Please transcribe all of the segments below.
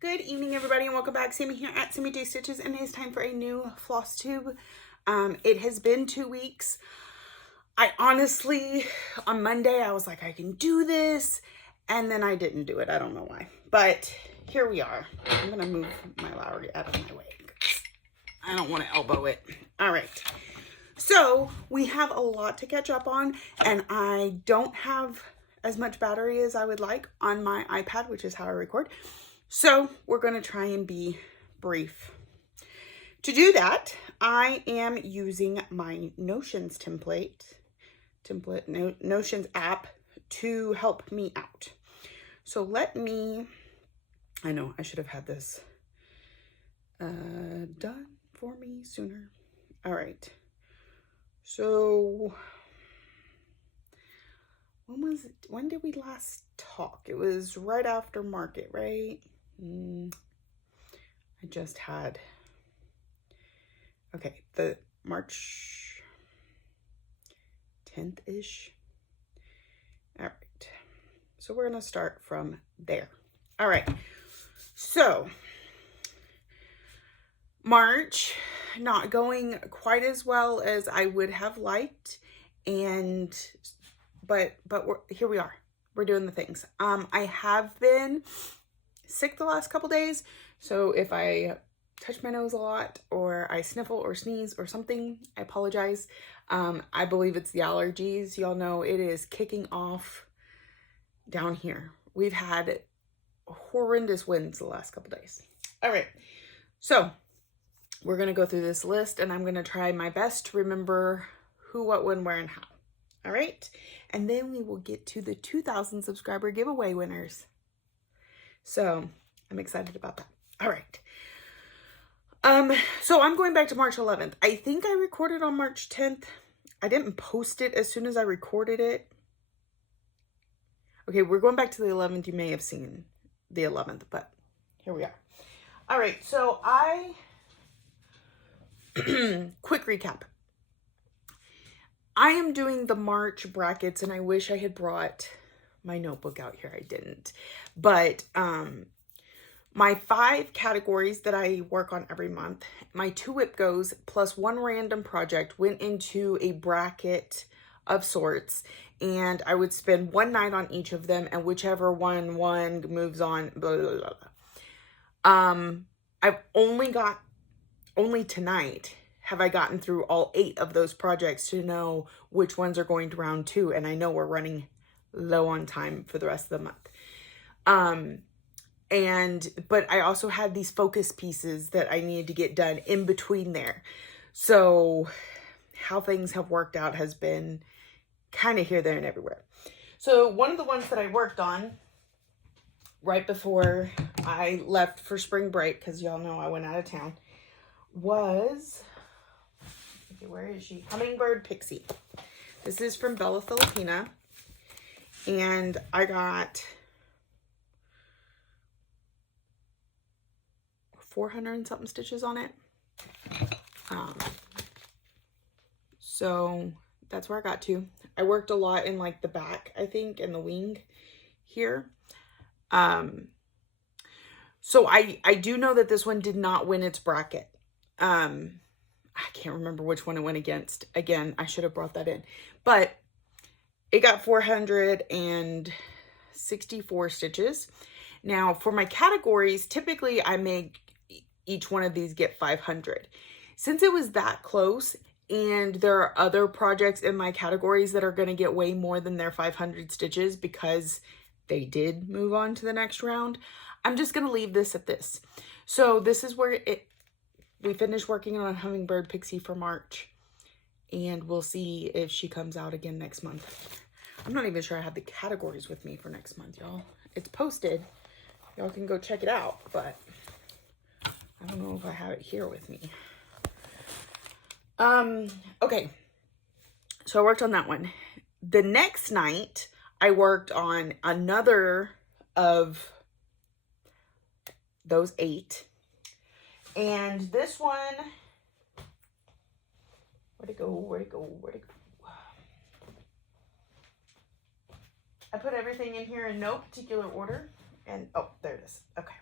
Good evening, everybody, and welcome back. Sammy here at Sammy J Stitches, and it is time for a new Flosstube. It has been 2 weeks. I honestly, on Monday, I was like, I can do this, and then I didn't do it. I don't know why, but here we are. I'm gonna move my Lowry out of my way. I don't want to elbow it. All right. So we have a lot to catch up on, and I don't have as much battery as I would like on my iPad, which is how I record. So we're going to try and be brief. To do that, I am using my Notions Notions app to help me out. So I know I should have had this done for me sooner. All right. So when did we last talk? It was right after market, right? I just had, okay, the March 10th-ish. All right. So we're going to start from there. All right. So March, not going quite as well as I would have liked. But here we are. We're doing the things. I have been sick the last couple days, so if I touch my nose a lot or I sniffle or sneeze or something, I apologize. I believe it's the allergies. Y'all know it is kicking off down here. We've had horrendous winds the last couple days. All right, so we're gonna go through this list, and I'm gonna try my best to remember who, what, when, where, and how. All right, and then we will get to the 2,000 subscriber giveaway winners. So I'm excited about that. All right. So I'm going back to March 11th. I think I recorded on March 10th. I didn't post it as soon as I recorded it. Okay, we're going back to the 11th. You may have seen the 11th, but here we are. All right, so quick recap. I am doing the March brackets, and I wish I had brought my notebook out here. I didn't. But my 5 categories that I work on every month, my 2 whip goes plus 1 random project went into a bracket of sorts, and I would spend 1 night on each of them, and whichever one moves on, blah, blah, blah, blah. I've only tonight have I gotten through all 8 of those projects to know which ones are going to round 2, and I know we're running low on time for the rest of the month. But I also had these focus pieces that I needed to get done in between there. So how things have worked out has been kind of here, there, and everywhere. So one of the ones that I worked on right before I left for spring break, because y'all know I went out of town, was, okay, where is she? Hummingbird Pixie. This is from Bella Filipina. And I got 400 and something stitches on it. So that's where I got to. I worked a lot in like the back, I think, and the wing here. So I do know that this one did not win its bracket. I can't remember which one it went against. Again, I should have brought that in. But it got 464 stitches. Now, for my categories, typically I make each one of these get 500. Since it was that close, and there are other projects in my categories that are going to get way more than their 500 stitches because they did move on to the next round, I'm just going to leave this at this. So this is where we finished working on Hummingbird Pixie for March, and we'll see if she comes out again next month. I'm not even sure I have the categories with me for next month, y'all. It's posted. Y'all can go check it out, but I don't know if I have it here with me. Okay. So I worked on that one. The next night, I worked on another of those 8. And this one, where'd it go? I put everything in here in no particular order. And, oh, there it is. Okay.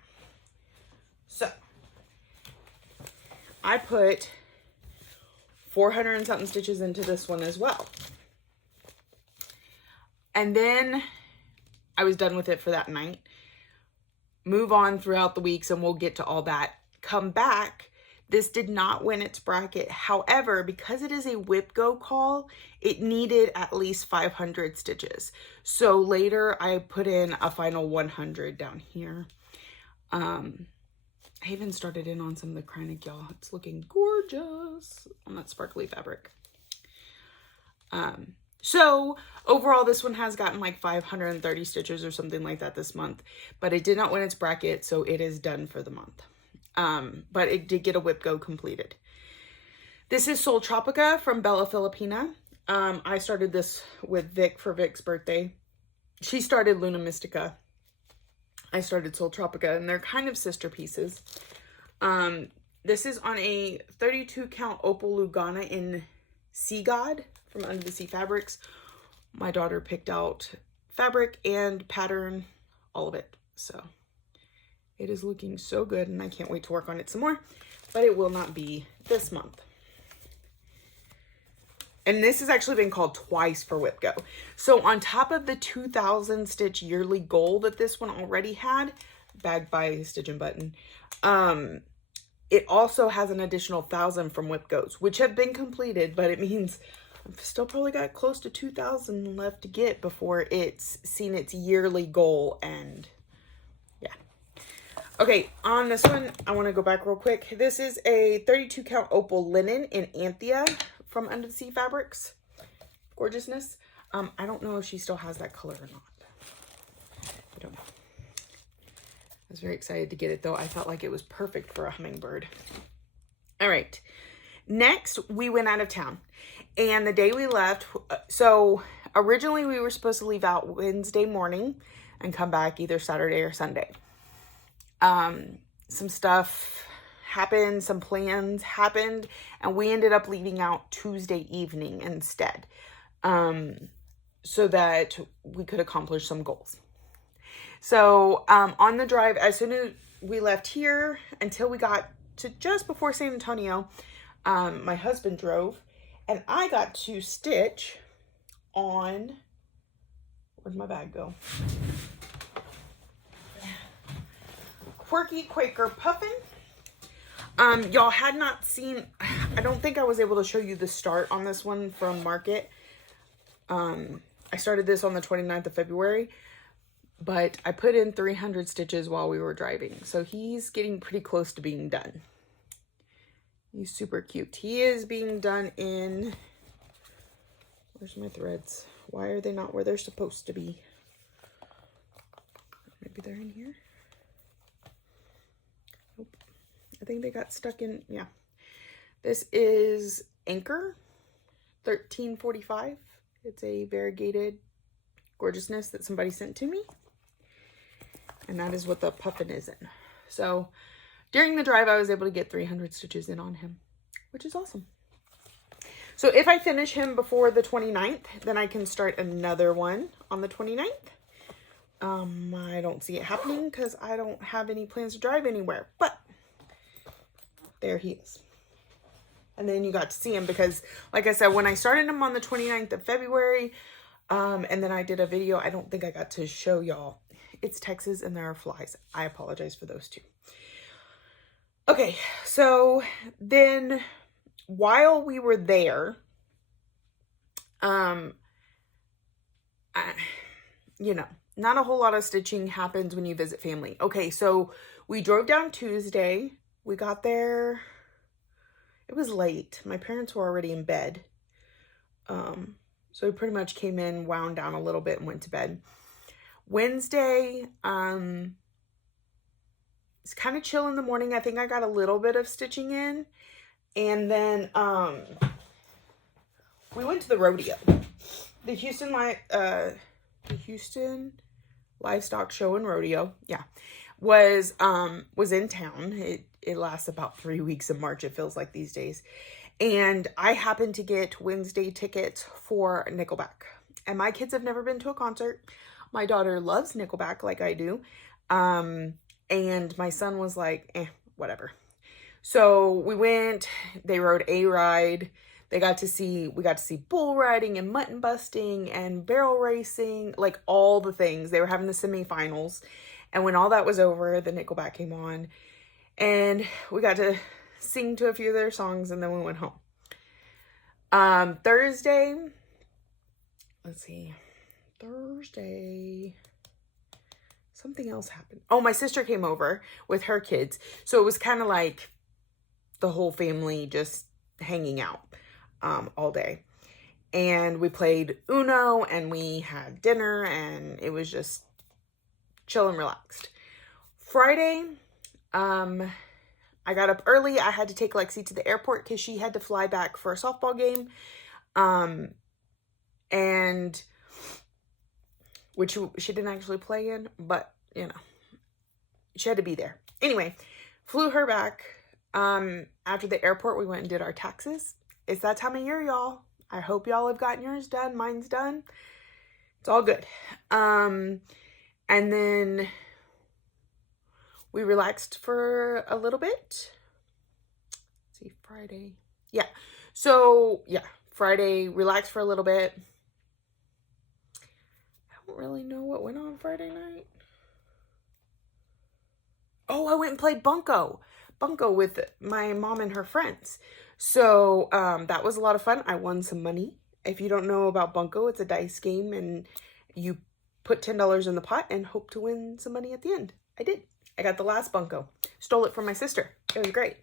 I put 400 and something stitches into this one as well. And then I was done with it for that night. Move on throughout the weeks and we'll get to all that. Come back. This did not win its bracket. However, because it is a whip go call, it needed at least 500 stitches. So later I put in a final 100 down here. I even started in on some of the Kreinik, y'all. It's looking gorgeous on that sparkly fabric. So overall, this one has gotten like 530 stitches or something like that this month, but it did not win its bracket, so it is done for the month. But it did get a whip go completed. This is Sol Tropica from Bella Filipina. I started this with Vic for Vic's birthday. She started Luna Mystica. I started Sol Tropica, and they're kind of sister pieces. This is on a 32 count Opal Lugana in Sea God from Under the Sea Fabrics. My daughter picked out fabric and pattern, all of it. So it is looking so good, and I can't wait to work on it some more, but it will not be this month. And this has actually been called twice for Whip Go. So on top of the 2,000 stitch yearly goal that this one already had, bagged by Stitch and Button, it also has an additional 1,000 from Whip Goes, which have been completed, but it means I've still probably got close to 2,000 left to get before it's seen its yearly goal. And yeah. Okay, on this one, I want to go back real quick. This is a 32 count Opal Linen in Anthea from Under the Sea Fabrics. Gorgeousness. I don't know if she still has that color or not. I don't know. I was very excited to get it though. I felt like it was perfect for a hummingbird. All right. Next, we went out of town. And the day we left, so originally we were supposed to leave out Wednesday morning and come back either Saturday or Sunday. Some stuff happened, some plans happened, and we ended up leaving out Tuesday evening instead, so that we could accomplish some goals. So on the drive, as soon as we left here until we got to just before San Antonio, my husband drove, and I got to stitch on, where'd my bag go? Quirky Quaker Puffin. Y'all had not seen, I don't think I was able to show you the start on this one from Market. I started this on the 29th of February, but I put in 300 stitches while we were driving. So he's getting pretty close to being done. He's super cute. He is being done in, where's my threads? Why are they not where they're supposed to be? Maybe they're in here. Nope. I think they got stuck in, yeah. This is Anchor 1345. It's a variegated gorgeousness that somebody sent to me. And that is what the puffin is in. So during the drive, I was able to get 300 stitches in on him, which is awesome. So if I finish him before the 29th, then I can start another one on the 29th. I don't see it happening because I don't have any plans to drive anywhere, but there he is. And then you got to see him because, like I said, when I started him on the 29th of February, and then I did a video, I don't think I got to show y'all. It's Texas and there are flies. I apologize for those two. Okay, so then while we were there, you know, not a whole lot of stitching happens when you visit family. Okay, so we drove down Tuesday. We got there, it was late. My parents were already in bed. So we pretty much came in, wound down a little bit and went to bed. Wednesday, it's kind of chill in the morning. I think I got a little bit of stitching in. And then we went to the rodeo. The Houston Livestock Show and Rodeo, yeah, was in town. It lasts about 3 weeks in March, it feels like these days. And I happened to get Wednesday tickets for Nickelback. And my kids have never been to a concert. My daughter loves Nickelback like I do. And my son was like, whatever. So we went, they rode a ride. We got to see bull riding and mutton busting and barrel racing, like all the things. They were having the semifinals. And when all that was over, the Nickelback came on and we got to sing to a few of their songs, and then we went home. Thursday, something else happened. Oh, my sister came over with her kids. So it was kind of like the whole family just hanging out all day. And we played Uno and we had dinner, and it was just chill and relaxed. Friday, I got up early. I had to take Lexi to the airport because she had to fly back for a softball game. And which she didn't actually play in, but you know, she had to be there. Anyway, flew her back. After the airport, we went and did our taxes. It's that time of year, y'all. I hope y'all have gotten yours done. Mine's done. It's all good. And then we relaxed for a little bit. Let's see, Friday. Yeah. So, yeah, Friday, relaxed for a little bit. I don't really know what went on Friday night. Oh, I went and played Bunko with my mom and her friends. So, that was a lot of fun. I won some money. If you don't know about Bunko, it's a dice game, and you put $10 in the pot and hope to win some money at the end. I did. I got the last Bunko. Stole it from my sister. It was great.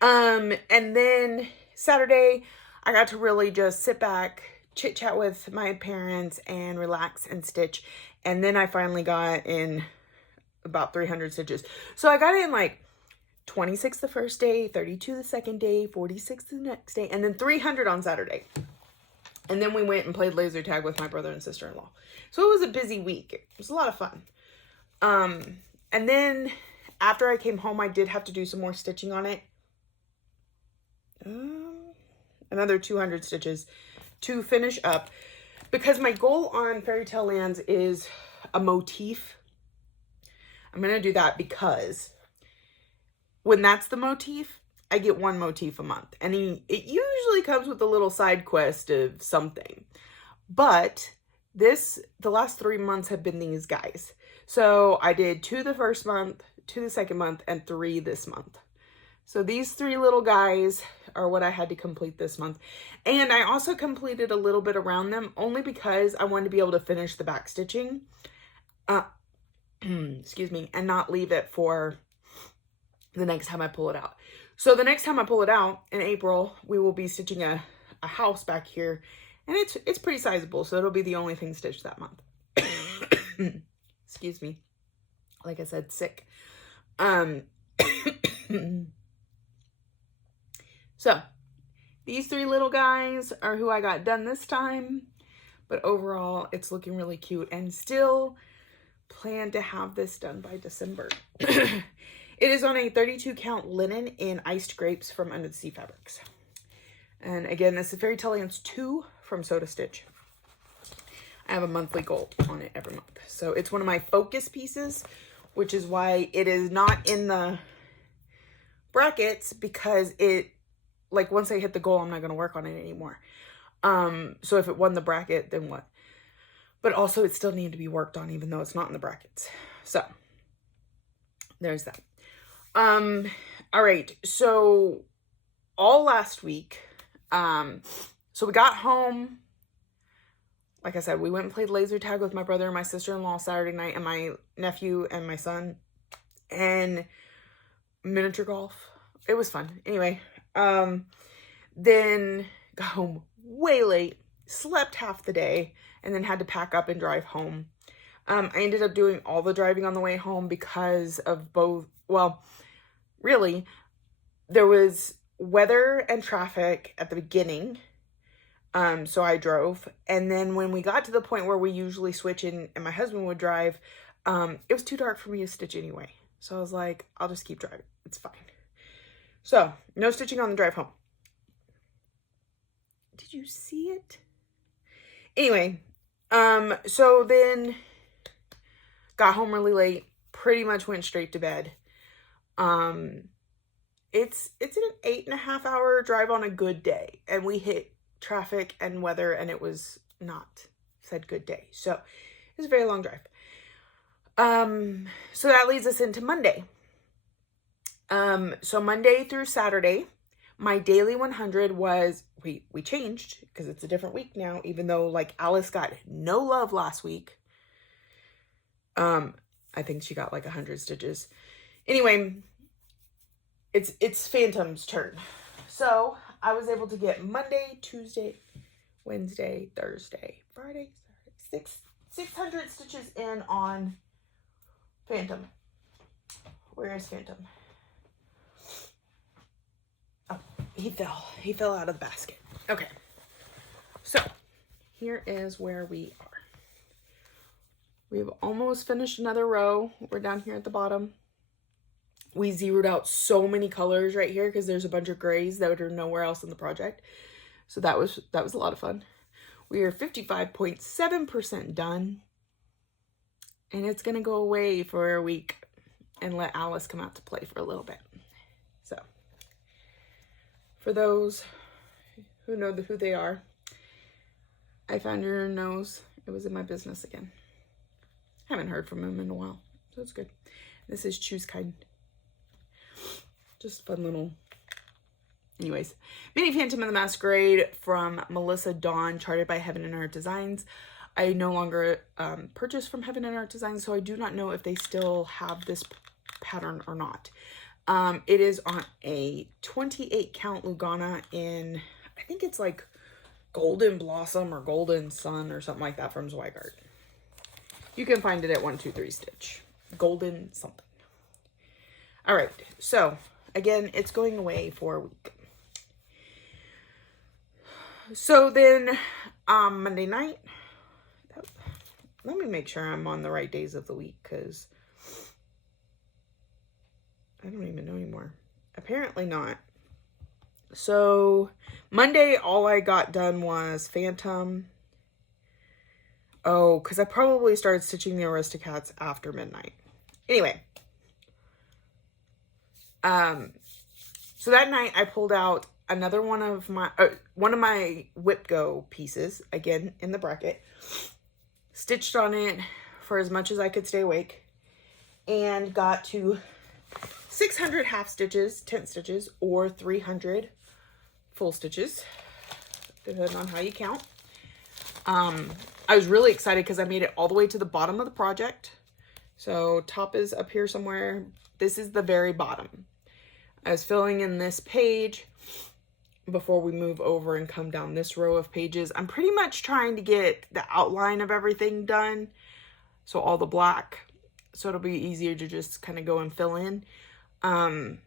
And then Saturday, I got to really just sit back, chit chat with my parents, and relax and stitch. And then I finally got in about 300 stitches. So I got in like 26 the first day, 32 the second day, 46 the next day, and then 300 on Saturday. And then we went and played laser tag with my brother and sister-in-law. So it was a busy week. It was a lot of fun. And then after I came home, I did have to do some more stitching on it. Another 200 stitches to finish up, because my goal on Fairy Tale Lands is a motif. I'm going to do that because when that's the motif, I get one motif a month. And it usually comes with a little side quest of something. But the last 3 months have been these guys. So I did 2 the first month, 2 the second month, and 3 this month. So these 3 little guys are what I had to complete this month. And I also completed a little bit around them only because I wanted to be able to finish the back stitching. Excuse me, and not leave it for the next time I pull it out. So the next time I pull it out in April, we will be stitching a house back here, and it's pretty sizable, so it'll be the only thing stitched that month. Excuse me. Like I said, sick. So these 3 little guys are who I got done this time, but overall it's looking really cute, and still plan to have this done by December. It is on a 32 count linen in iced grapes from Under the Sea Fabrics. And again, this is Fairy Tale Lands 2 from Soda Stitch. I have a monthly goal on it every month. So it's one of my focus pieces, which is why it is not in the brackets, because like once I hit the goal, I'm not going to work on it anymore. So if it won the bracket, then what? But also it still needed to be worked on even though it's not in the brackets. So there's that. All right. So all last week, so we got home. Like I said, we went and played laser tag with my brother and my sister-in-law Saturday night, and my nephew and my son, and miniature golf. It was fun. Anyway, then got home way late, slept half the day, and then had to pack up and drive home. I ended up doing all the driving on the way home because of both, well, really, there was weather and traffic at the beginning. So I drove, and then when we got to the point where we usually switch in and my husband would drive, it was too dark for me to stitch anyway. So I was like, I'll just keep driving. It's fine. So no stitching on the drive home. Did you see it? Anyway, so then got home really late, pretty much went straight to bed. it's an 8.5 hour drive on a good day, and we hit traffic and weather, and it was not said good day. So it was a very long drive. So that leads us into Monday. So Monday through Saturday, my daily 100 was, we changed because it's a different week now, even though like Alice got no love last week. I think she got like 100 stitches. Anyway, it's Phantom's turn. So I was able to get Monday, Tuesday, Wednesday, Thursday, Friday, Saturday, 600 stitches in on Phantom. Where is Phantom? Oh, he fell out of the basket. Okay. So here is where we are. We've almost finished another row. We're down here at the bottom. We zeroed out so many colors right here because there's a bunch of grays that are nowhere else in the project. So that was a lot of fun. We are 55.7% done. And it's going to go away for a week and let Alice come out to play for a little bit. So for those who know who they are, I found your nose. It was in my business again. Haven't heard from him in a while, so it's good. This is Choose Kind. Just fun little... Anyways, Mini Phantom of the Masquerade from Melissa Dawn, charted by Heaven and Art Designs. I no longer purchase from Heaven and Art Designs, so I do not know if they still have this pattern or not. It is on a 28 count Lugana in, I think it's like Golden Blossom or Golden Sun or something like that from Zweigart. You can find it at 123 Stitch. Golden something. All right, so again, it's going away for a week. So then Monday night, let me make sure I'm on the right days of the week because I don't even know anymore. Apparently not. So Monday, all I got done was Phantom. Oh, because I probably started stitching the Aristocats after midnight. Anyway. So that night I pulled out another one of my Whip Go pieces, again in the bracket. Stitched on it for as much as I could stay awake. And got to 600 half stitches, 10 stitches, or 300 full stitches, depending on how you count. I was really excited because I made it all the way to the bottom of the project. So top is up here somewhere. This is the very bottom. I was filling in this page before we move over and come down this row of pages. I'm pretty much trying to get the outline of everything done. So all the black. So it'll be easier to just kind of go and fill in. And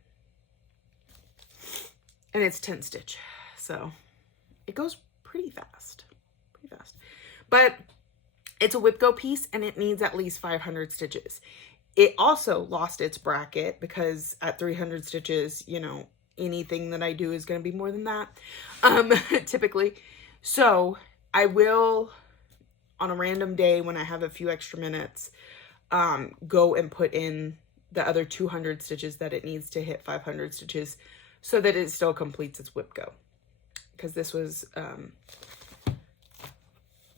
it's 10 stitch. So it goes pretty fast. But it's a Whip Go piece and it needs at least 500 stitches. It also lost its bracket because at 300 stitches, you know, anything that I do is going to be more than that, typically. So I will, on a random day when I have a few extra minutes, go and put in the other 200 stitches that it needs to hit 500 stitches so that it still completes its Whip Go. Because this was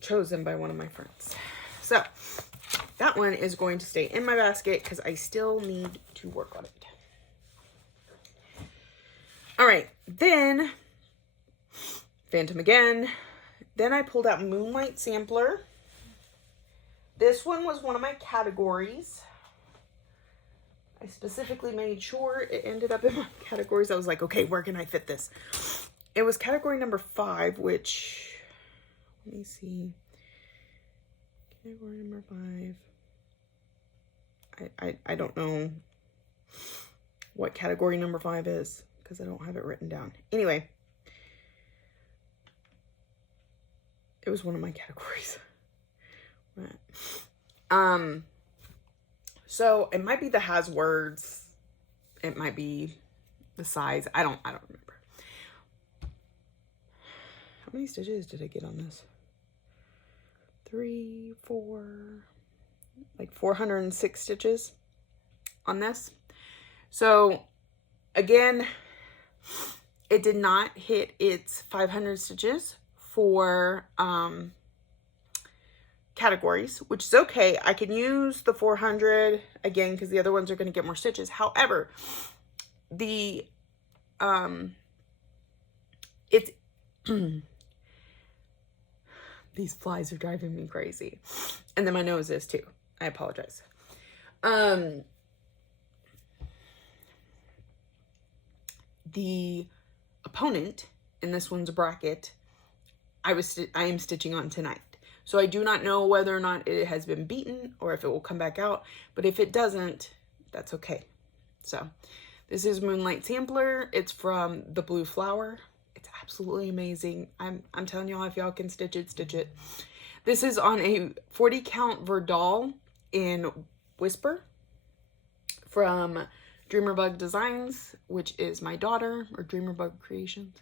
chosen by one of my friends. So that one is going to stay in my basket because I still need to work on it. All right, then Phantom again. Then I pulled out Moonlight Sampler. This one was one of my categories. I specifically made sure it ended up in my categories. I was like, okay, where can I fit this? It was category number 5, which, let me see. Category number 5. I don't know what category number 5 is because I don't have it written down. Anyway, it was one of my categories. Right. So it might be the has words. It might be the size. I don't remember. How many stitches did I get on this? 3, 4, like 406 stitches on this. So Again, it did not hit its 500 stitches for categories, which is okay. I can use the 400 again because the other ones are going to get more stitches. However, the it's these flies are driving me crazy, and then my nose is too. I apologize. The opponent in this one's bracket, I am stitching on tonight. So I do not know whether or not it has been beaten or if it will come back out, but if it doesn't, that's okay. So this is Moonlight Sampler. It's from the Blue Flower. It's absolutely amazing. I'm telling y'all, if y'all can stitch it, stitch it. This is on a 40 count Verdal in Whisper from Dreamerbug Designs, which is my daughter, or Dreamerbug Creations.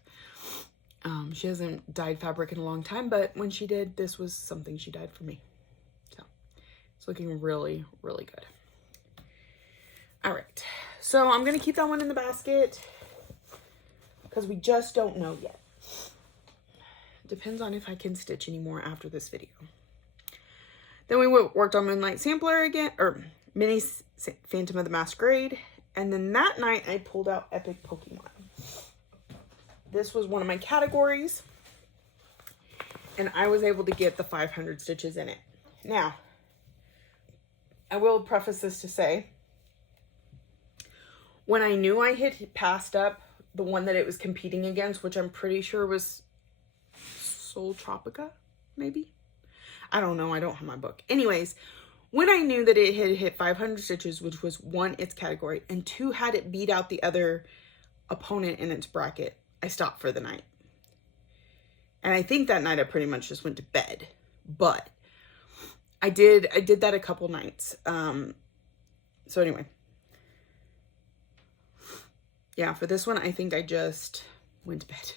She hasn't dyed fabric in a long time, but when she did, this was something she dyed for me. So it's looking really, really good. All right, so I'm gonna keep that one in the basket because we just don't know yet. Depends on if I can stitch anymore after this video. Then we worked on Moonlight Sampler again, or Mini Phantom of the Masquerade. And then that night I pulled out Epic Pokemon. This was one of my categories, and I was able to get the 500 stitches in it. Now, I will preface this to say, when I knew I had passed up the one that it was competing against, which I'm pretty sure was Soul Tropica, maybe? I don't know, I don't have my book. Anyways, when I knew that it had hit 500 stitches, which was 1, its category, and 2, had it beat out the other opponent in its bracket, I stopped for the night. And I think that night I pretty much just went to bed. But I did that a couple nights. So anyway. Yeah, for this one, I think I just went to bed.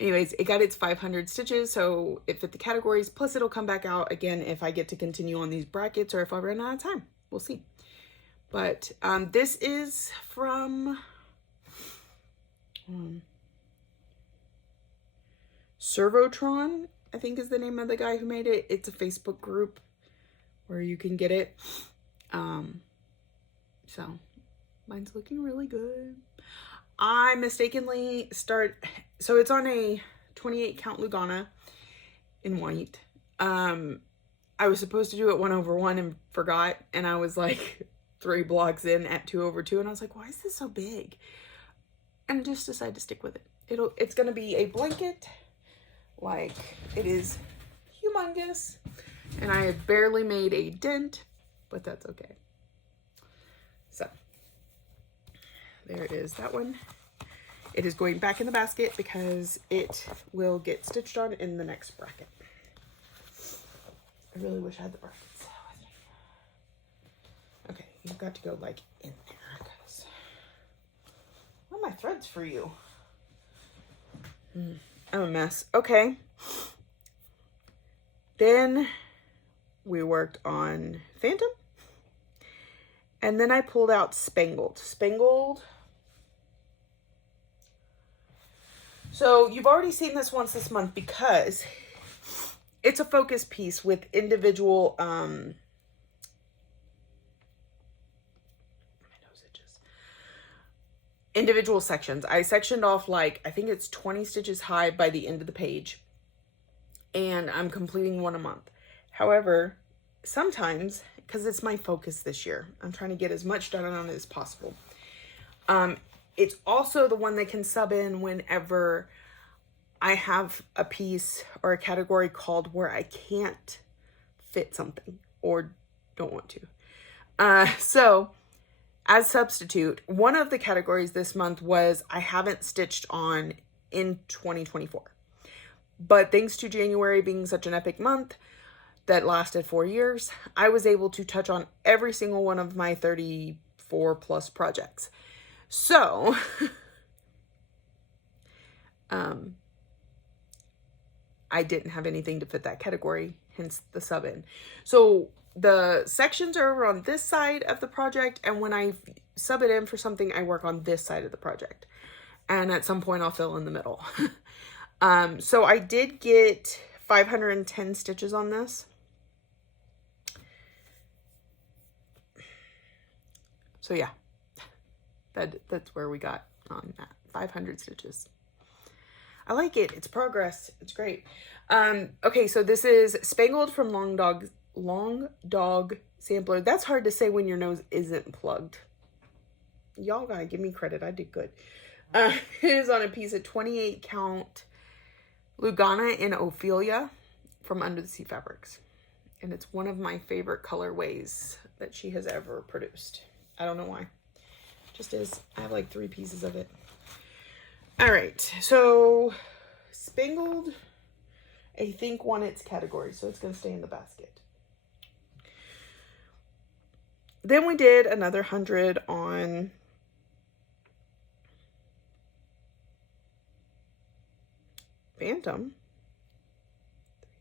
Anyways, it got its 500 stitches, so it fit the categories, plus it'll come back out again if I get to continue on these brackets or if I run out of time. We'll see. But this is from Servotron, I think is the name of the guy who made it. It's a Facebook group where you can get it. So mine's looking really good. I mistakenly so it's on a 28 count Lugana in white. I was supposed to do it 1/1 and forgot, and I was like 3 blocks in at 2/2, and I was like, why is this so big? And just decided to stick with it. It's gonna be a blanket, like it is humongous, and I have barely made a dent, but that's okay. So there it is, that one. It is going back in the basket because it will get stitched on in the next bracket. I really wish I had the brackets with me. Okay, you've got to go like in there, because where are my threads for you? I'm a mess. Okay. Then we worked on Phantom. And then I pulled out Spangled. Spangled. So you've already seen this once this month because it's a focus piece with individual, individual sections. I sectioned off like, I think it's 20 stitches high by the end of the page. And I'm completing one a month. However, sometimes, because it's my focus this year, I'm trying to get as much done on it as possible. It's also the one that can sub in whenever I have a piece or a category called where I can't fit something or don't want to. So as substitute, one of the categories this month was I haven't stitched on in 2024. But thanks to January being such an epic month that lasted 4 years, I was able to touch on every single one of my 34 plus projects. So, I didn't have anything to fit that category, hence the sub in. So the sections are over on this side of the project, and when I sub it in for something, I work on this side of the project. And at some point I'll fill in the middle. So I did get 510 stitches on this. So yeah, that's where we got on that, 500 stitches. I like it. It's progress. It's great. Okay, so this is Spangled from Long Dog Sampler. That's hard to say when your nose isn't plugged. Y'all gotta give me credit. I did good. It is on a piece of 28 count Lugana in Ophelia from Under the Sea Fabrics. And it's one of my favorite colorways that she has ever produced. I don't know why. Just is. I have like 3 pieces of it. All right. So Spangled, I think, won its category. So it's going to stay in the basket. Then we did another 100 on Phantom.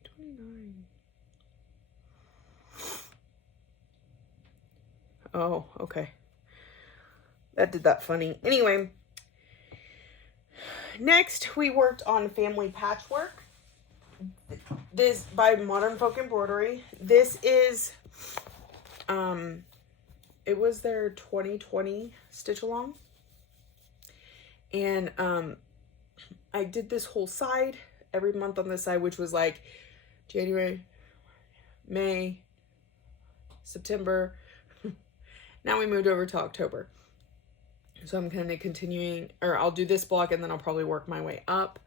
329. Oh, okay. That did that funny. Anyway, next we worked on Family Patchwork. This by Modern Folk Embroidery. This is, it was their 2020 stitch along. And, I did this whole side every month on this side, which was like January, May, September. Now we moved over to October. So I'm kind of continuing, or I'll do this block and then I'll probably work my way up.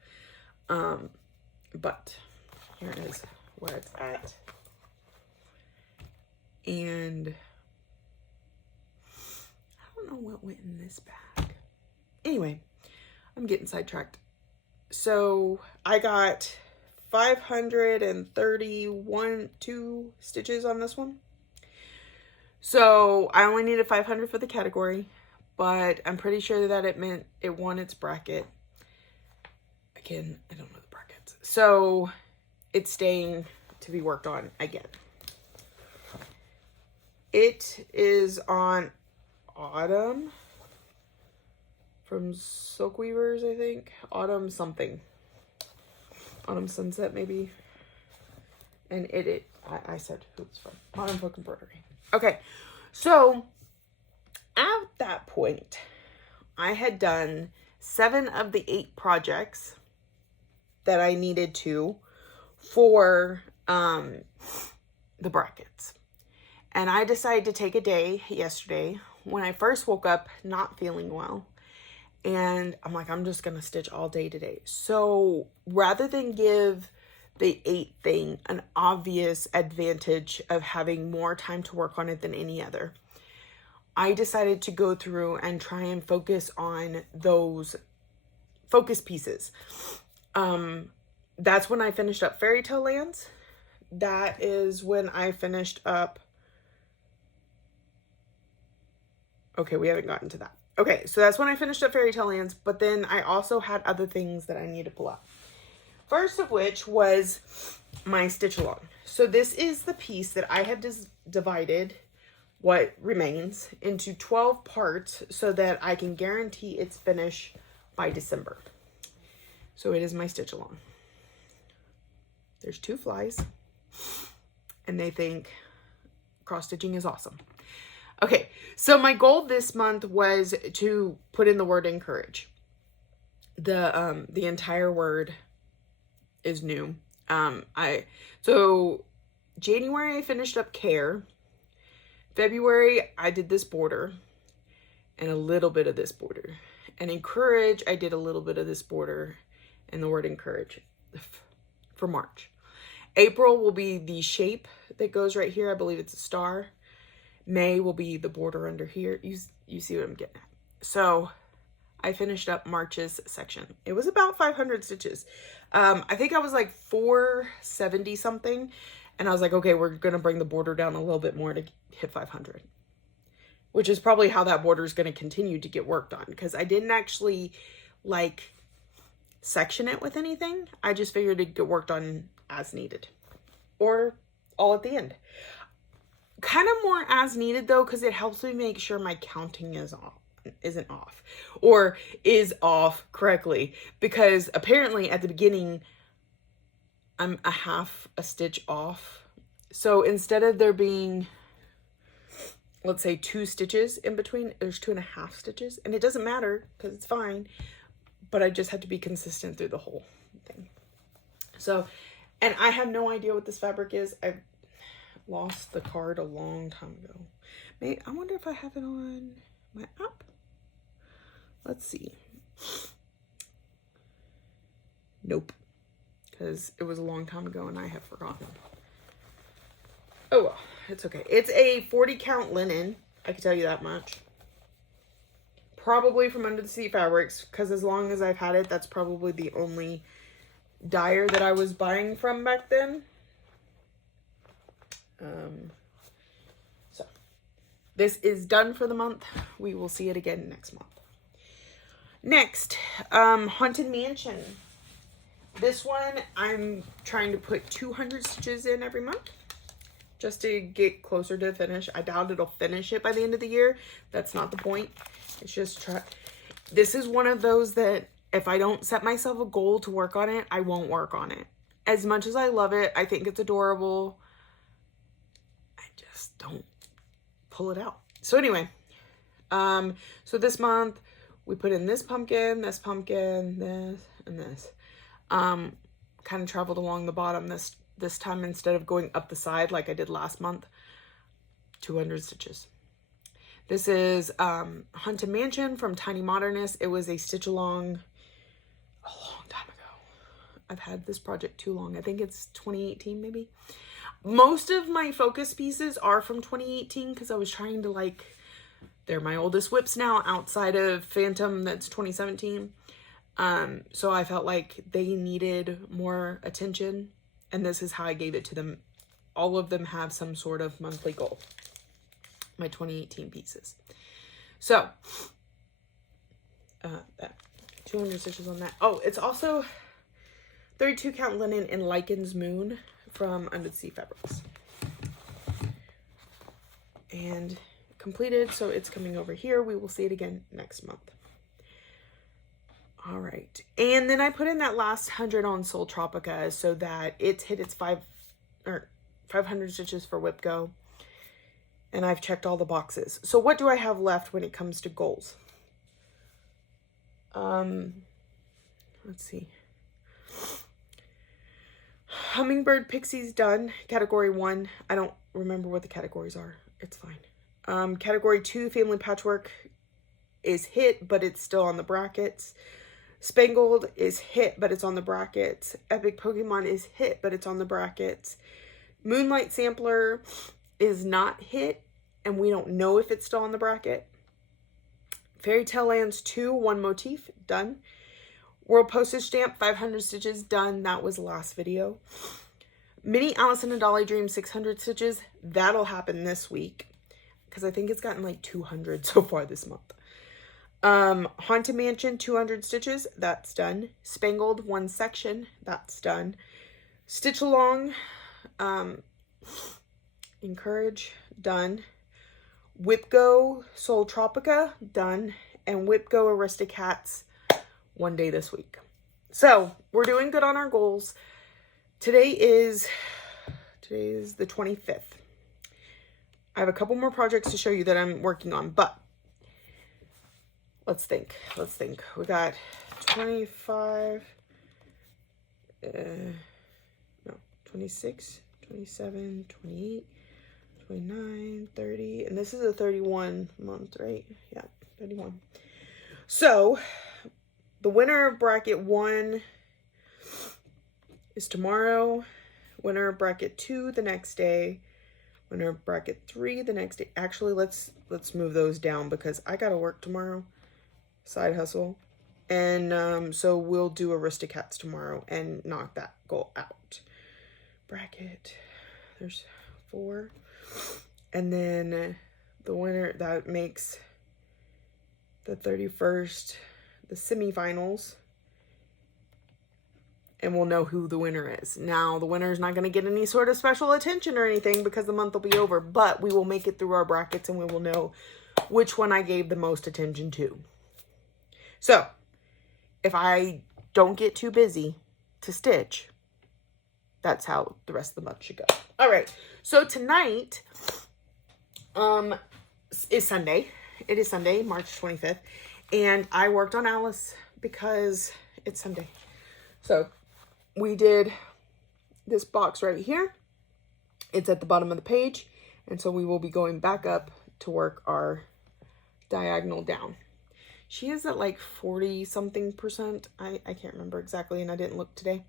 But here is where it's at. And I don't know what went in this bag. Anyway, I'm getting sidetracked. So I got 532 stitches on this one. So I only needed 500 for the category, but I'm pretty sure that it meant it won its bracket. Again, I don't know the brackets. So it's staying to be worked on again. It is on Autumn from Silk Weavers, I think. Autumn something. Autumn Sunset, maybe. And I said who it's from. Modern Folk Embroidery. Okay, so at that point, I had done 7 of the 8 projects that I needed to for the brackets. And I decided to take a day yesterday when I first woke up not feeling well. And I'm like, I'm just going to stitch all day today. So rather than give the 8 thing an obvious advantage of having more time to work on it than any other, I decided to go through and try and focus on those focus pieces. That's when I finished up Fairy Tale Lands. That is when I finished up. Okay, we haven't gotten to that. Okay, so that's when I finished up Fairy Tale Lands, but then I also had other things that I need to pull out. First of which was my stitch along. So this is the piece that I have divided what remains into 12 parts so that I can guarantee its finish by December. So it is my stitch along. There's 2 flies and they think cross stitching is awesome. Okay, so my goal this month was to put in the word encourage. The entire word is new. So January I finished up care. February I did this border and a little bit of this border. And encourage I did a little bit of this border and the word encourage for March. April will be the shape that goes right here. I believe it's a star. May will be the border under here. You see what I'm getting at. So I finished up March's section. It was about 500 stitches. I think I was like 470 something. And I was like, okay, we're going to bring the border down a little bit more to hit 500. Which is probably how that border is going to continue to get worked on. Because I didn't actually like section it with anything. I just figured it'd get worked on as needed. Or all at the end. Kind of more as needed though, because it helps me make sure my counting isn't off, or is off correctly, because apparently at the beginning I'm a half a stitch off. So instead of there being, let's say, 2 stitches in between, there's 2.5 stitches, and it doesn't matter because it's fine, but I just have to be consistent through the whole thing. So, and I have no idea what this fabric is. I lost the card a long time ago. Maybe, I wonder if I have it on my app. Let's see. Nope, because it was a long time ago and I have forgotten. Oh well, it's okay. It's a 40 count linen, I can tell you that much. Probably from Under the Sea Fabrics, because as long as I've had it, that's probably the only dyer that I was buying from back then. So this is done for the month. We will see it again next month. Next, Haunted Mansion. This one, I'm trying to put 200 stitches in every month just to get closer to the finish. I doubt it'll finish it by the end of the year. That's not the point. It's just this is one of those that if I don't set myself a goal to work on it, I won't work on it. As much as I love it, I think it's adorable, I just don't pull it out. So anyway, so this month we put in this pumpkin, this, and this. Kind of traveled along the bottom this time instead of going up the side like I did last month. 200 stitches. This is Haunted Mansion from Tiny Modernist. It was a stitch along a long time ago. I've had this project too long. I think it's 2018 maybe. Most of my focus pieces are from 2018 because I was trying to, like, they're my oldest whips now outside of Phantom that's 2017. So I felt like they needed more attention, and this is how I gave it to them. All of them have some sort of monthly goal. My 2018 pieces. So, 200 stitches on that. Oh, it's also 32 count linen in Lycan's Moon from Under the Sea Fabrics. And completed, so it's coming over here. We will see it again next month. All right, and then I put in that last 100 on Soul Tropica so that it's hit its 500 stitches for Whip Go. And I've checked all the boxes. So what do I have left when it comes to goals? Let's see. Hummingbird Pixies done. Category 1. I don't remember what the categories are. It's fine. Category 2, Family Patchwork is hit, but it's still on the brackets. Spangled is hit, but it's on the brackets. Epic Pokemon is hit, but it's on the brackets. Moonlight Sampler is not hit, and we don't know if it's still on the bracket. Fairy Tale Lands 2, 1 motif, done. World Postage Stamp, 500 stitches, done. That was the last video. Mini Alice in a Dolly Dream, 600 stitches. That'll happen this week, because I think it's gotten like 200 so far this month. Haunted Mansion, 200 stitches, that's done. Spangled, 1 section, that's done. Stitch Along, Encourage, done. Whip Go Soul Tropica, done. And Whip Go Aristocats, 1 day this week. So we're doing good on our goals. Today is the 25th. I have a couple more projects to show you that I'm working on, but let's think. We got 25, 26, 27, 28, 29, 30, and this is a 31 month, right? Yeah, 31. So the winner of bracket 1 is tomorrow. Winner of bracket 2 the next day. Winner of bracket 3 the next day. Actually, let's move those down because I gotta work tomorrow. Side hustle. And so we'll do Aristocats tomorrow and knock that goal out. Bracket, there's 4. And then the winner, that makes the 31st, the semifinals. and we'll know who the winner is. Now, the winner is not going to get any sort of special attention or anything because the month will be over, but we will make it through our brackets and we will know which one I gave the most attention to. So, if I don't get too busy to stitch, that's how the rest of the month should go. All right, so tonight is Sunday. It is Sunday, March 25th, and I worked on Alice because it's Sunday. So we did this box right here. It's at the bottom of the page, and so we will be going back up to work our diagonal down. She is at like 40-something%. I can't remember exactly, and I didn't look today.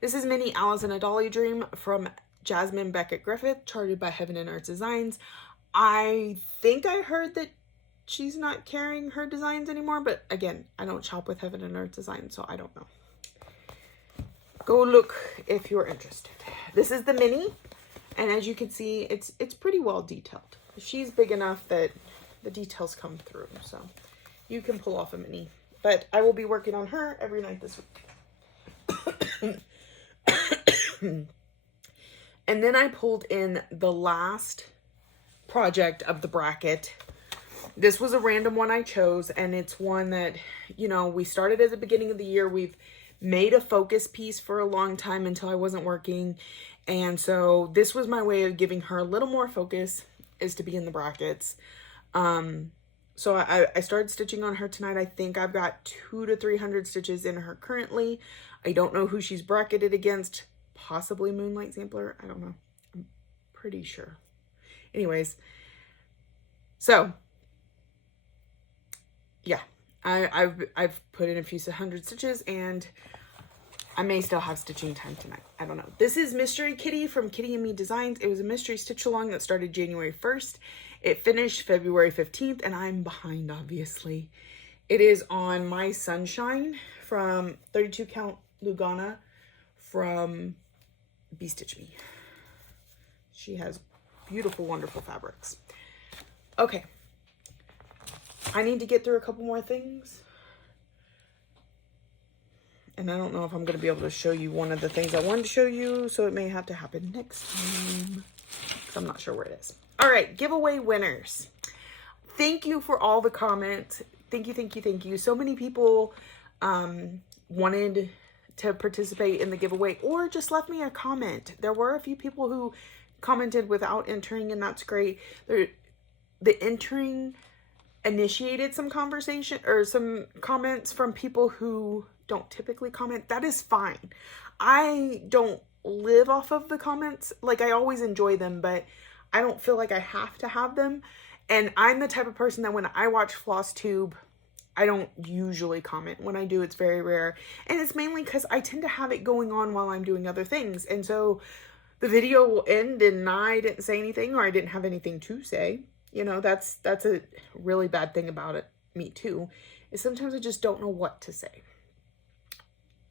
This is Mini Alice in a Dolly Dream from Jasmine Beckett Griffith, charted by Heaven and Earth Designs. I think I heard that she's not carrying her designs anymore, but again, I don't shop with Heaven and Earth Designs, so I don't know. Go look if you're interested. This is the mini, and as you can see, it's pretty well detailed. She's big enough that the details come through, so you can pull off a mini. But I will be working on her every night this week. And then I pulled in the last project of the bracket. This was a random one I chose, and it's one that, you know, we started at the beginning of the year. We've made a focus piece for a long time until I wasn't working, and so this was my way of giving her a little more focus, is to be in the brackets. So I started stitching on her tonight. I think I've got 200 to 300 stitches in her currently. I don't know who she's bracketed against. Possibly Moonlight Sampler. I don't know. I'm pretty sure. Anyways, so yeah, I've put in a few hundred stitches, and I may still have stitching time tonight. I don't know. This is Mystery Kitty from Kitty and Me Designs. It was a mystery stitch along that started January 1st. It finished February 15th, and I'm behind, obviously. It is on My Sunshine from 32 count Lugana from Be Stitch Me. She has beautiful, wonderful fabrics. Okay. I need to get through a couple more things. And I don't know if I'm going to be able to show you one of the things I wanted to show you, so it may have to happen next time, because I'm not sure where it is. All right, giveaway winners. Thank you for all the comments. Thank you, thank you, thank you. So many people wanted to participate in the giveaway or just left me a comment. There were a few people who commented without entering, and that's great. The entering initiated some conversation or some comments from people who don't typically comment. That is fine. I don't live off of the comments. Like, I always enjoy them, but I don't feel like I have to have them. And I'm the type of person that when I watch Flosstube, I don't usually comment. When I do, it's very rare. And it's mainly because I tend to have it going on while I'm doing other things. And so the video will end and I didn't say anything, or I didn't have anything to say. You know, that's a really bad thing about it. Me too. Is sometimes I just don't know what to say.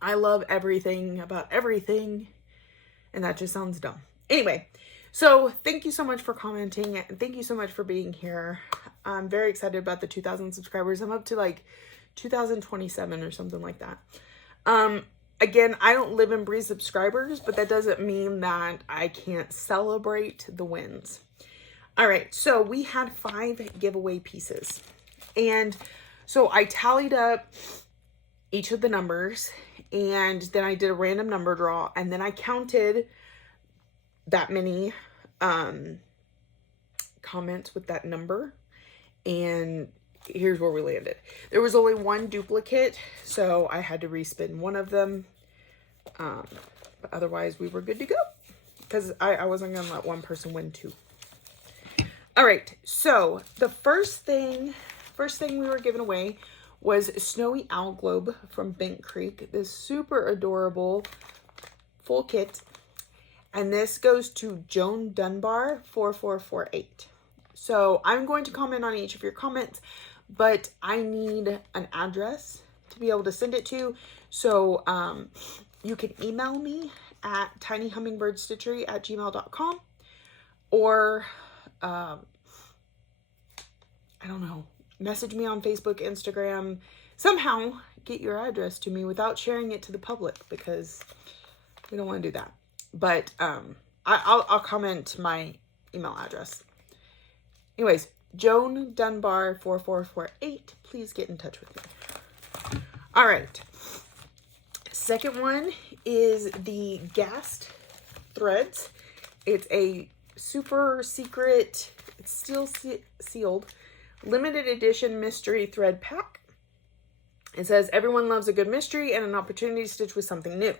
I love everything about everything, and that just sounds dumb. Anyway, so thank you so much for commenting, and thank you so much for being here. I'm very excited about the 2,000 subscribers. I'm up to like 2027 or something like that. Again, I don't live and breathe subscribers, but that doesn't mean that I can't celebrate the wins. All right, so we had 5 giveaway pieces, and so I tallied up each of the numbers, and then I did a random number draw, and then I counted that many comments with that number, and here's where we landed. There was only one duplicate, so I had to respin one of them, but otherwise we were good to go, because I wasn't gonna let one person win 2. All right, so the first thing we were giving away was Snowy Owl Globe from Bent Creek. This super adorable full kit. And this goes to Joan Dunbar 4448. So I'm going to comment on each of your comments, but I need an address to be able to send it to. So you can email me at tinyhummingbirdstitchery@gmail.com, or I don't know, message me on Facebook, Instagram, somehow get your address to me without sharing it to the public, because we don't want to do that. But I'll comment my email address. Anyways, Joan Dunbar 4448, please get in touch with me. All right. Second one is the Gast threads. It's a super secret, it's still sealed, limited edition mystery thread pack. It says, everyone loves a good mystery and an opportunity to stitch with something new.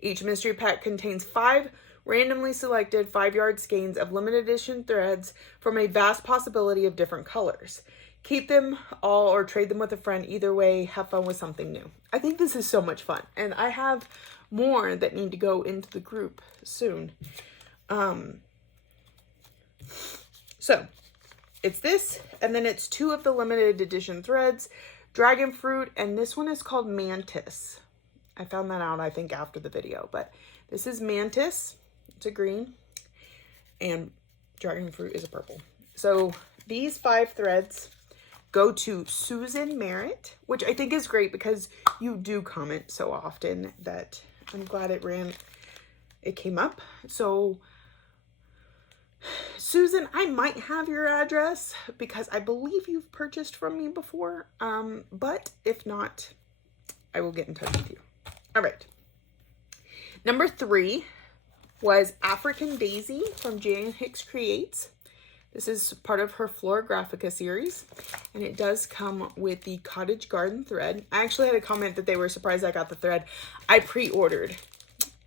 Each mystery pack contains 5 randomly selected 5-yard skeins of limited edition threads from a vast possibility of different colors. Keep them all or trade them with a friend. Either way, have fun with something new. I think this is so much fun. And I have more that need to go into the group soon. So it's this, and then it's 2 of the limited edition threads, Dragon Fruit, and this one is called Mantis. I found that out, I think, after the video, but this is Mantis. It's a green, and Dragon Fruit is a purple. So these 5 threads go to Susan Merritt, which I think is great because you do comment so often that I'm glad it came up. So Susan, I might have your address because I believe you've purchased from me before. But if not, I will get in touch with you. All right. Number 3 was African Daisy from Jan Hicks Creates. This is part of her Florographica series, and it does come with the Cottage Garden thread. I actually had a comment that they were surprised I got the thread. I pre-ordered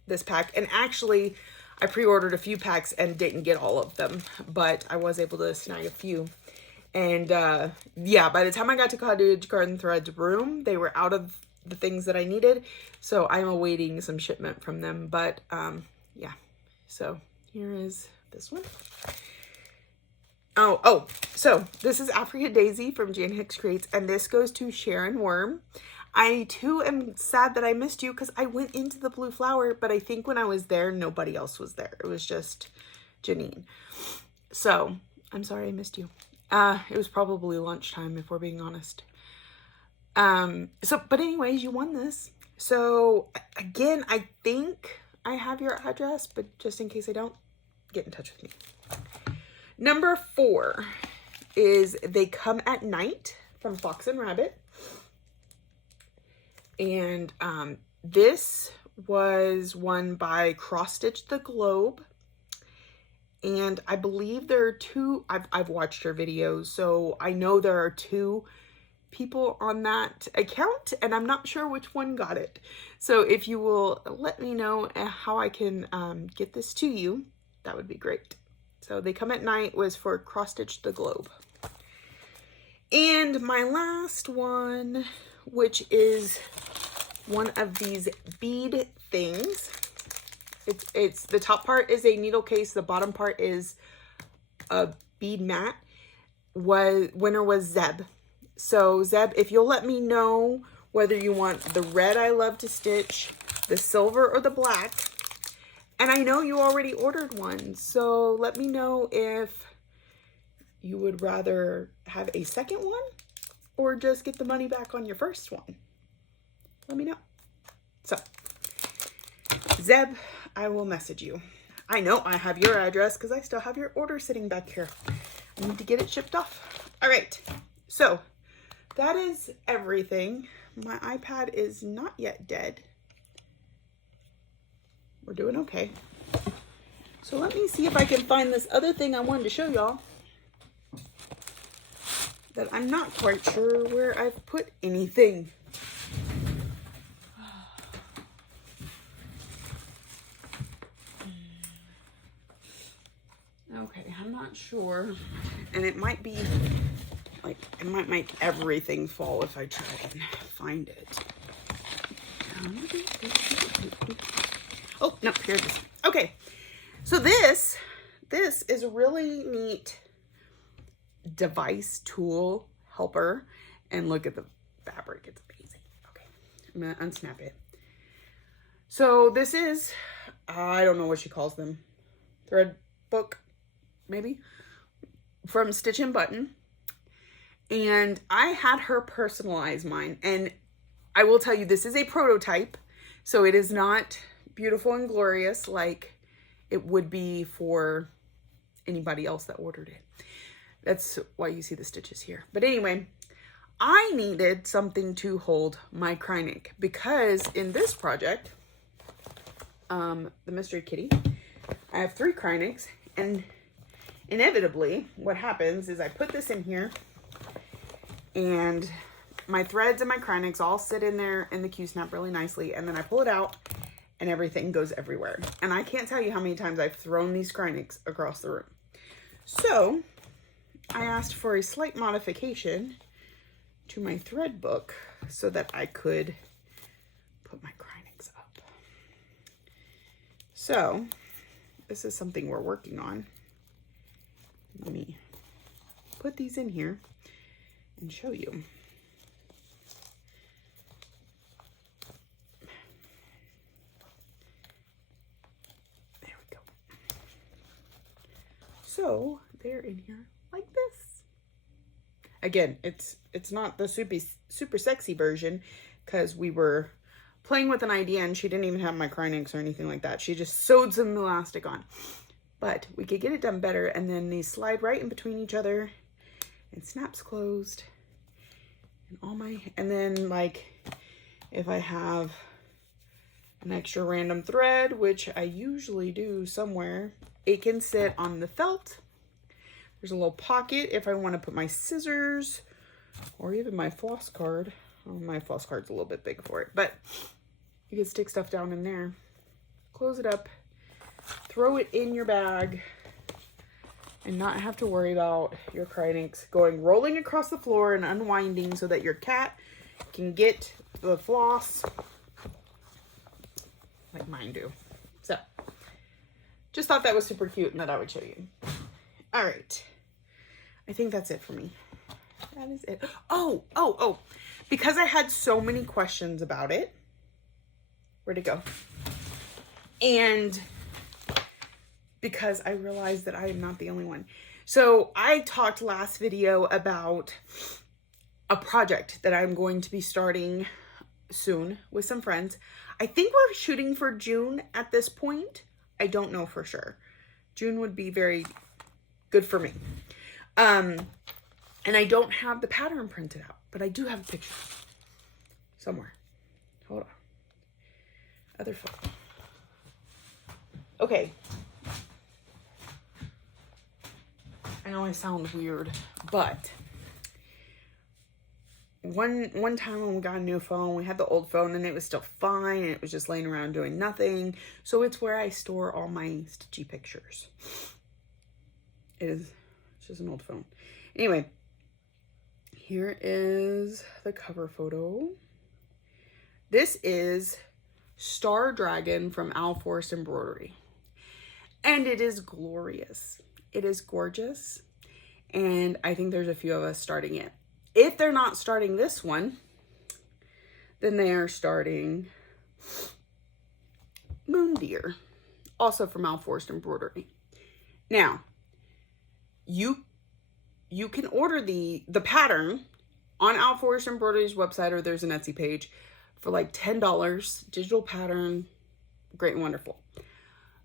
this pack, and actually I pre-ordered a few packs and didn't get all of them, but I was able to snag a few. And yeah, by the time I got to Cottage Garden Thread's room, they were out of the things that I needed, so I'm awaiting some shipment from them. But yeah, so here is this one. Oh, so this is Africa Daisy from Jan Hicks Creates, and this goes to Sharon Worm. I too am sad that I missed you because I went into the Blue Flower, but I think when I was there, nobody else was there. It was just Janine. So I'm sorry I missed you. It was probably lunchtime, if we're being honest. But anyways, you won this. So again, I think I have your address, but just in case I don't, get in touch with me. Number 4 is They Come at Night from Fox and Rabbit. And this was one by Cross Stitch the Globe. And I believe there are 2, I've watched her videos, so I know there are 2 people on that account, and I'm not sure which one got it. So if you will let me know how I can get this to you, that would be great. So They Come at Night was for Cross Stitch the Globe. And my last one, which is one of these bead things. It's the top part is a needle case, the bottom part is a bead mat. Winner was Zeb. So Zeb, if you'll let me know whether you want the red I love to stitch, the silver, or the black. And I know you already ordered one, so let me know if you would rather have a second one or just get the money back on your first one. Let me know. So, Zeb, I will message you. I know I have your address because I still have your order sitting back here. I need to get it shipped off. All right, so that is everything. My iPad is not yet dead. We're doing okay. So let me see if I can find this other thing I wanted to show y'all that I'm not quite sure where I've put anything. Okay, I'm not sure. And it might be like, it might make everything fall if I try and find it. Oh, no, here it is. Okay, so this is a really neat device tool helper. And look at the fabric, it's amazing. Okay, I'm gonna unsnap it. So this is, I don't know what she calls them, thread book, maybe, from Stitch and Button. And I had her personalize mine. And I will tell you, this is a prototype. So it is not beautiful and glorious like it would be for anybody else that ordered it. That's why you see the stitches here. But anyway, I needed something to hold my Kreinik because in this project, the Mystery Kitty, I have 3 Kreiniks, and inevitably what happens is I put this in here and my threads and my Kreiniks all sit in there in the Q-snap really nicely, and then I pull it out and everything goes everywhere. And I can't tell you how many times I've thrown these Kreiniks across the room. So I asked for a slight modification to my thread book so that I could put my Kreiniks up. So this is something we're working on. Let me put these in here and show you. There we go. So they're in here like this. Again, it's not the super sexy version because we were playing with an idea and she didn't even have my Kreiniks or anything like that. She just sewed some elastic on. But we could get it done better, and then these slide right in between each other and snaps closed. And then like if I have an extra random thread, which I usually do somewhere, it can sit on the felt. There's a little pocket if I want to put my scissors or even my floss card. Oh, my floss card's a little bit big for it, but you can stick stuff down in there, close it up, throw it in your bag, and not have to worry about your Kreiniks rolling across the floor and unwinding so that your cat can get the floss like mine do. So just thought that was super cute and that I would show you. All right, I think that's it for me. That is it. Oh, because I had so many questions about it. Where'd it go? And because I realized that I am not the only one. So I talked last video about a project that I'm going to be starting soon with some friends. I think we're shooting for June at this point. I don't know for sure. June would be very good for me. And I don't have the pattern printed out, but I do have a picture somewhere. Hold on. Other phone. Okay. I know I sound weird, but one time when we got a new phone, we had the old phone and it was still fine and it was just laying around doing nothing. So it's where I store all my stitchy pictures. It's just an old phone. Anyway, here is the cover photo. This is Star Dragon from Owl Forest Embroidery. And it is glorious. It is gorgeous. And I think there's a few of us starting it. If they're not starting this one, then they are starting Moon Deer, also from Owl Forest Embroidery. Now, you can order the pattern on Owl Forest Embroidery's website, or there's an Etsy page for like $10, digital pattern, great and wonderful.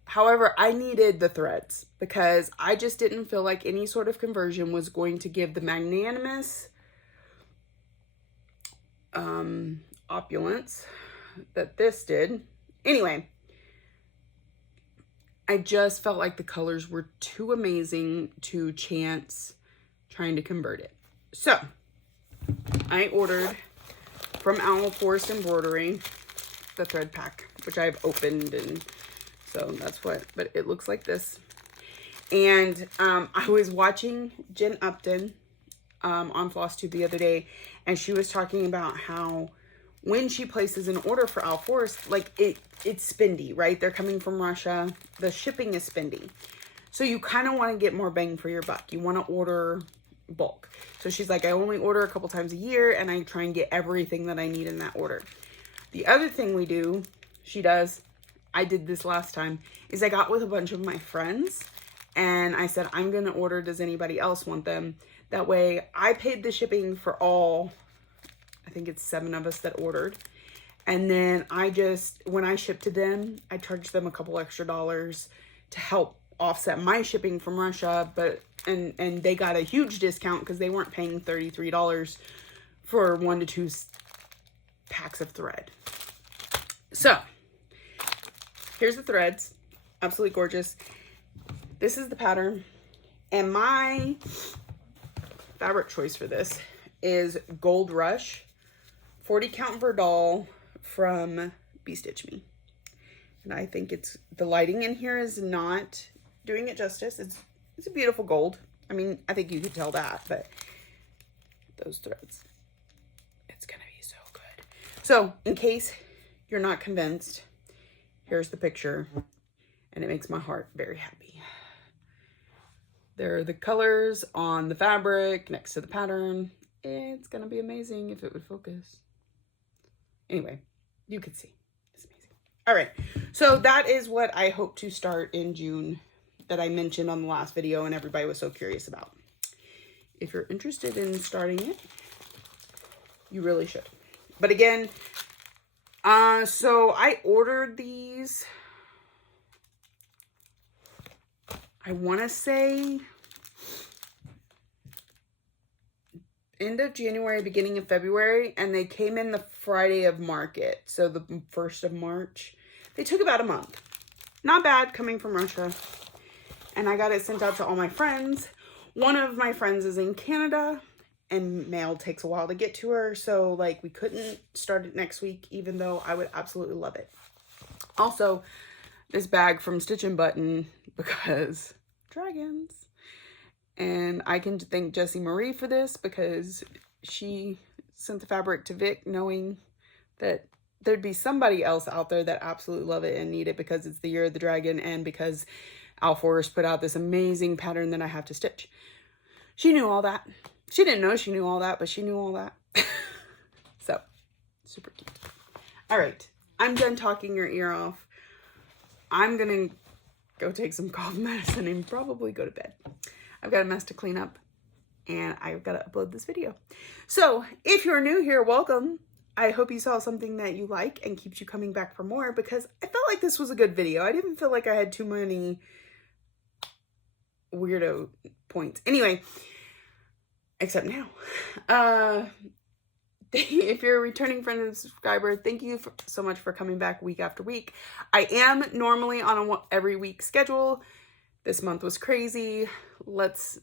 However, I needed the threads because I just didn't feel like any sort of conversion was going to give the magnanimous opulence that this did. Anyway, I just felt like the colors were too amazing to chance trying to convert it. So I ordered from Owl Forest Embroidery the thread pack, which I've opened, and so that's what, but it looks like this. And I was watching Jen Upton on Flosstube the other day, and she was talking about how when she places an order for Owl Forest, like it's spendy, right? They're coming from Russia. The shipping is spendy. So you kind of want to get more bang for your buck. You want to order bulk. So she's like, I only order a couple times a year and I try and get everything that I need in that order. The other thing we do, she does, I did this last time, is I got with a bunch of my friends and I said, I'm going to order, does anybody else want them? That way I paid the shipping for all, I think it's 7 of us that ordered. And then when I shipped to them, I charged them a couple extra dollars to help offset my shipping from Russia, and they got a huge discount because they weren't paying $33 for 1 to 2 packs of thread. So here's the threads, absolutely gorgeous. This is the pattern, and my fabric choice for this is Gold Rush 40 count Verdal from Be Stitch Me. And I think the lighting in here is not doing it justice. It's a beautiful gold. I mean, I think you could tell that, but those threads, it's gonna be so good. So in case you're not convinced, here's the picture, and it makes my heart very happy. There are the colors on the fabric next to the pattern. It's gonna be amazing if it would focus. Anyway, you could see. It's amazing. All right, so that is what I hope to start in June that I mentioned on the last video and everybody was so curious about. If you're interested in starting it, you really should. But again, so I ordered these, I want to say end of January, beginning of February, and they came in the Friday of market, so the 1st of March. They took about a month. Not bad coming from Russia. And I got it sent out to all my friends. One of my friends is in Canada, and mail takes a while to get to her, so like we couldn't start it next week, even though I would absolutely love it. Also, this bag from Stitch and Button, because dragons. And I can thank Jessie Marie for this, because she sent the fabric to Vic knowing that there'd be somebody else out there that absolutely love it and need it, because it's the year of the dragon and because Al Forrest put out this amazing pattern that I have to stitch. She knew all that. She didn't know she knew all that, but she knew all that. So, super cute. All right, I'm done talking your ear off. I'm gonna go take some cough medicine and probably go to bed. I've got a mess to clean up, and I've got to upload this video. So if you're new here, welcome. I hope you saw something that you like and keeps you coming back for more, because I felt like this was a good video. I didn't feel like I had too many weirdo points. Anyway, except now. If you're a returning friend and subscriber, thank you so much for coming back week after week. I am normally on a every week schedule. This month was crazy. Let's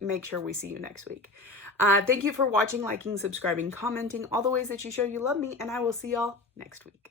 make sure we see you next week. Thank you for watching, liking, subscribing, commenting, all the ways that you show you love me, and I will see y'all next week.